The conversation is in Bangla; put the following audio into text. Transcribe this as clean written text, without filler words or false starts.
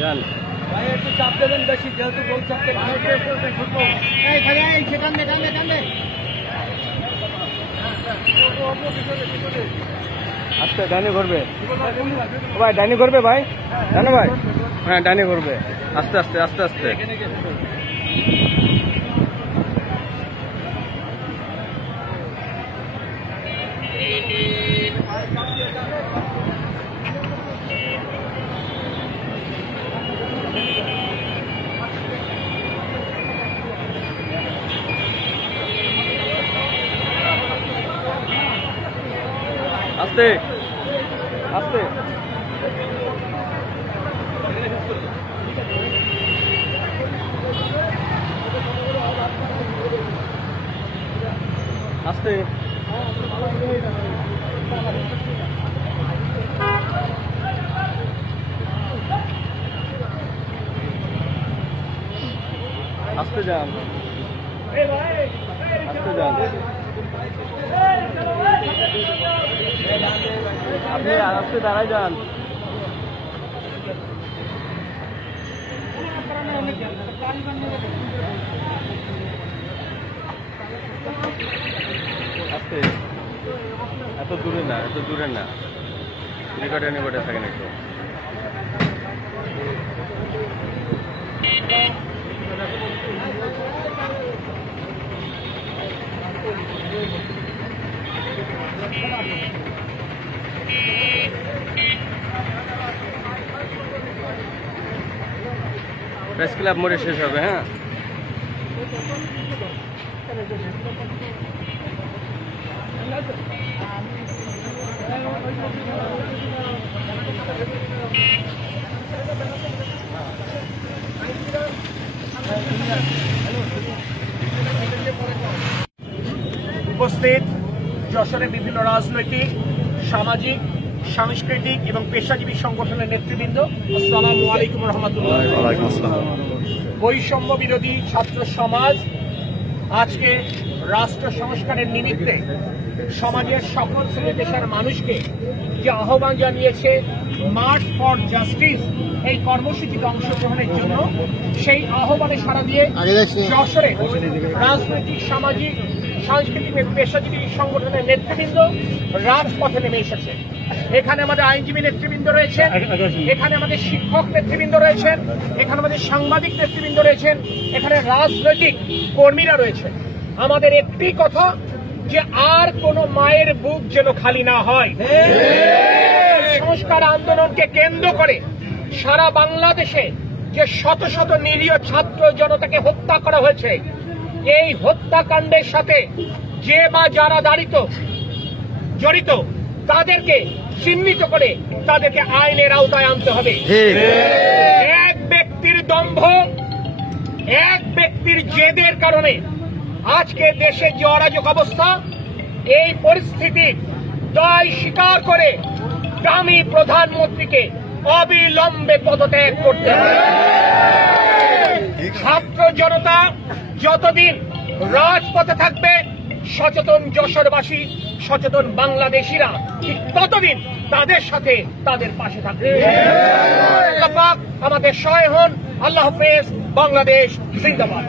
যান ভাই একটু চাপ দেবেন বেশি, যেহেতু গোল চাপতে আস্তে ডাইনি করবে ভাই, ডাইনি করবে ভাই, জানো ভাই? হ্যাঁ ডাইনি করবে, আস্তে আস্তে আস্তে আস্তে। আস্তে আস্তে আস্তে আস্তে যান, আস্তে যান, আপনি আস্তে দাঁড়ায় যান। আস্তে, এত দূরে না, এত দূরে না, নিকটে নিকটে থাকেন একটু। প্রেস ক্লাব মোড়ে শেষ হবে। হ্যাঁ উপস্থিত যশোরের বিভিন্ন রাজনৈতিক, সামাজিক, সাংস্কৃতিক এবং পেশাজীবী সংগঠনের নেতৃবৃন্দ, আসসালামু আলাইকুম রহমতুল্লাহ। বৈষম্য বিরোধী ছাত্র সমাজ আজকে রাষ্ট্র সংস্কারের নিমিত্তে সমাজের সকল শ্রেণী পেশার মানুষকে যে আহ্বান জানিয়েছে মার্চ ফর জাস্টিস এই কর্মসূচিতে অংশগ্রহণের জন্য, সেই আহ্বানে সাড়া দিয়ে যশোরে রাজনৈতিক, সামাজিক, সাংস্কৃতিক এবং পেশাজীবী সংগঠনের নেতৃবৃন্দ রাজপথে নেমে এসেছে। এখানে আমাদের আইনজীবী নেতৃবৃন্দ রয়েছেন, এখানে আমাদের শিক্ষক নেতৃবৃন্দ রয়েছেন, এখানে আমাদের সাংবাদিক নেতৃবৃন্দ রয়েছেন, এখানে রাজনৈতিক কর্মীরা রয়েছেন। আমাদের একটি কথা, যে আর কোন মায়ের বুক যেন খালি না হয়। সংস্কার আন্দোলনকে কেন্দ্র করে সারা বাংলাদেশে যে শত শত নিরীহ ছাত্র জনতাকে হত্যা করা হয়েছে, এই হত্যাকাণ্ডের সাথে যে বা যারা জড়িত তাদেরকে চিহ্নিত করে তাদেরকে আইনের আওতায় আনতে হবে। এক ব্যক্তির দম্ভ, এক ব্যক্তির জেদের কারণে আজকে দেশের যে অরাজক অবস্থা, এই পরিস্থিতির দায় স্বীকার করে দামি প্রধানমন্ত্রীকে অবিলম্বে পদত্যাগ করতে হবে। ছাত্র জনতা যতদিন রাজপথে থাকবে, সচেতন যশোরবাসী, সচেতন বাংলাদেশিরা ঠিক ততদিন তাদের সাথে, তাদের পাশে থাকবে। আল্লাহ পাক আমাদের সহায় হন। আল্লাহ হাফেজ। বাংলাদেশ জিন্দাবাদ।